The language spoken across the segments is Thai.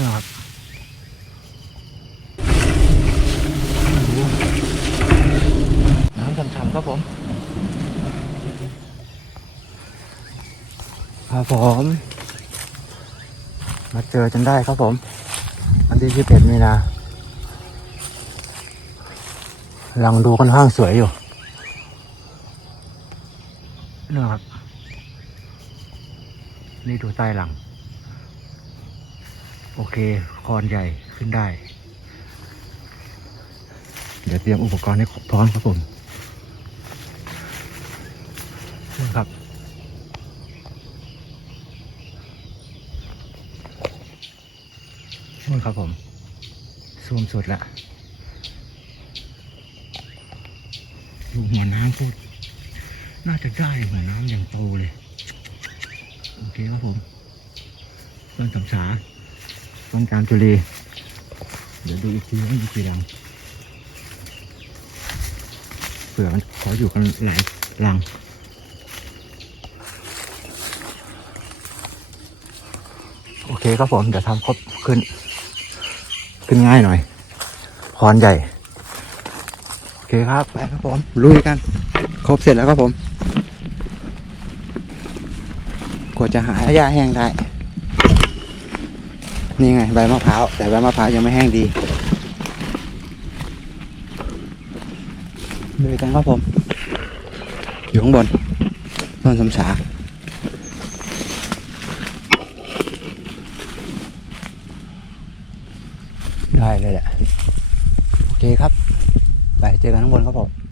นะครับน้ำฉ่ำๆครับผมครับผมมาเจอจนได้ครับผมวันที่11มีนาลังดูค่อนข้างสวยอยู่นะครับนี่ดูใต้หลัง โอเค คอนใหญ่ขึ้นได้ เดี๋ยวเตรียมอุปกรณ์ให้ครบพร้อมครับผมนี่ครับนู่นครับผมซูมสุดละดูหัวน้ำพูด น่าจะได้หัวน้ำอย่างโตเลย โอเคครับผมต้นสำสา ต้นจามจุลีเดี๋ยวดูอีกทีว่ามีกี่รังเผื่อมันขออยู่กันหลายรังโอเคครับผมเดี๋ยวทำครบขึ้น ขึ้นง่ายหน่อยพรใหญ่ โอเคครับไปครับผมลุยกัน ครบเสร็จแล้วครับผมกว่าจะหาหญ้าแห้งได้ นี่ไงใบมะพร้าวแต่ใบมะพร้าวยังไม่แห้งดีลุยกันครับผม อยู่ข้างบนต้นสำฉาได้เลยแหละ โอเคครับ ไปเจอกันข้างบนครับผม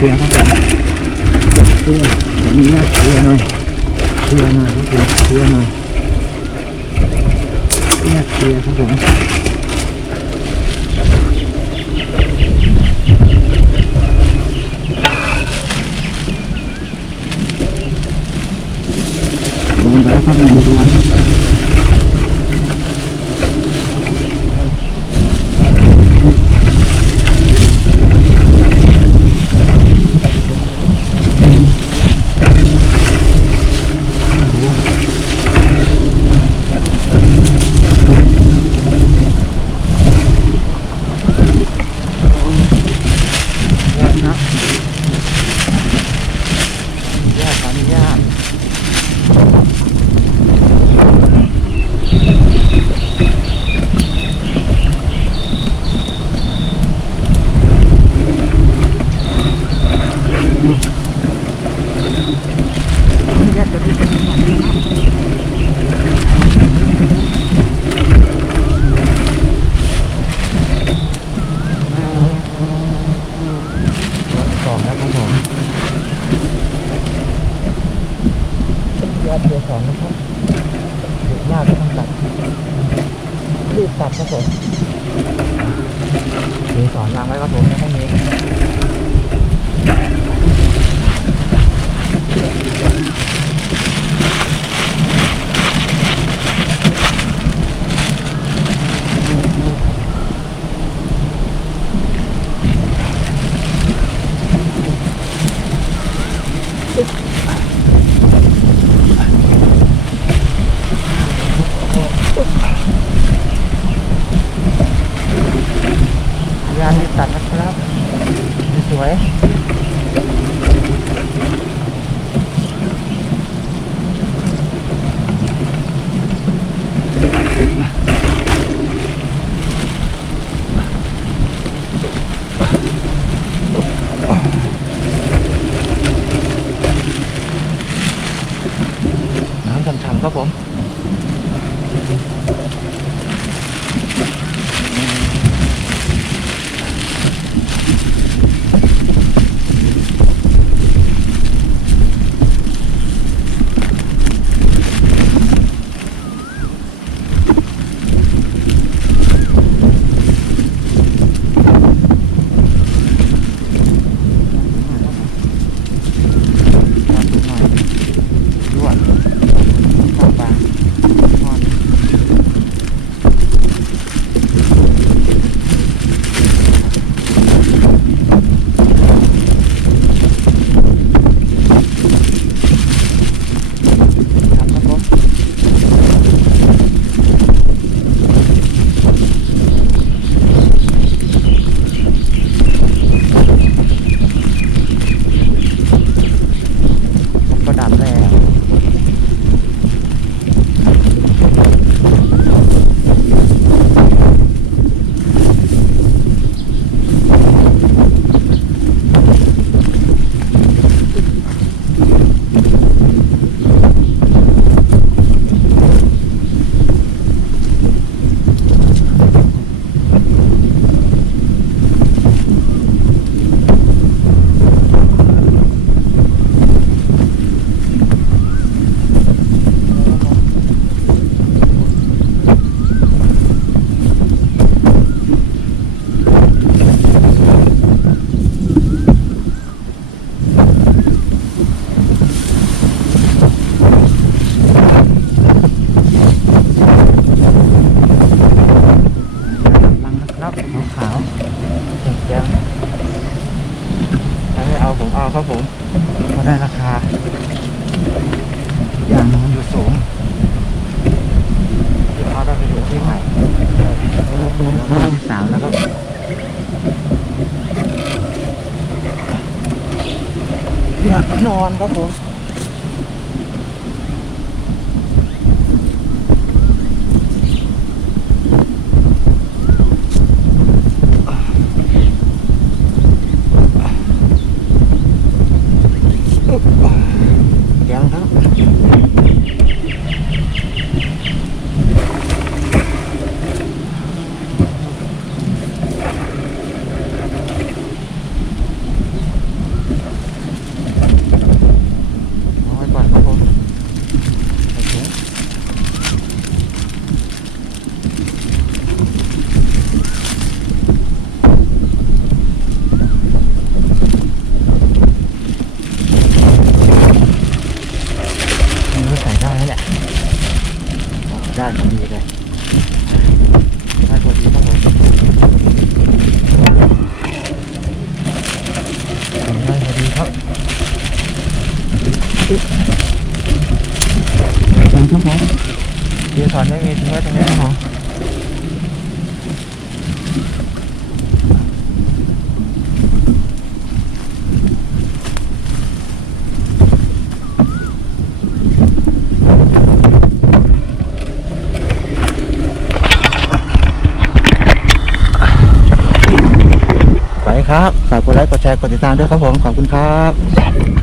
เครื่องครับผมเครื่องผมมีหน้าเครื่องหน่อยเครื่องหน่อยครับผมเครื่องหน่อยเนี่ยเคลียร์ครับผมโดนไปแล้วครับหนึ่งดวงแยกนะแยกกันแยกแยกกันที่เป็นหน่อยนะสองแล้วครับผมแยกตัวสองนะครับหยุดยากก็ต้องตัด รีบตัดครับผมมีสอนวางไว้ครับผมในห้องนี้ อยากนอนครับผมยังครับ ได้พอดีครับผมได้พอดี ครับขอบคุณครับผมเกียร์ถอนไม่มีทิ้งไว้ตรงนี้ครับผมไป ครับ ฝากกดไลค์ กดแชร์ กดติดตามด้วยครับผม ขอบคุณครับ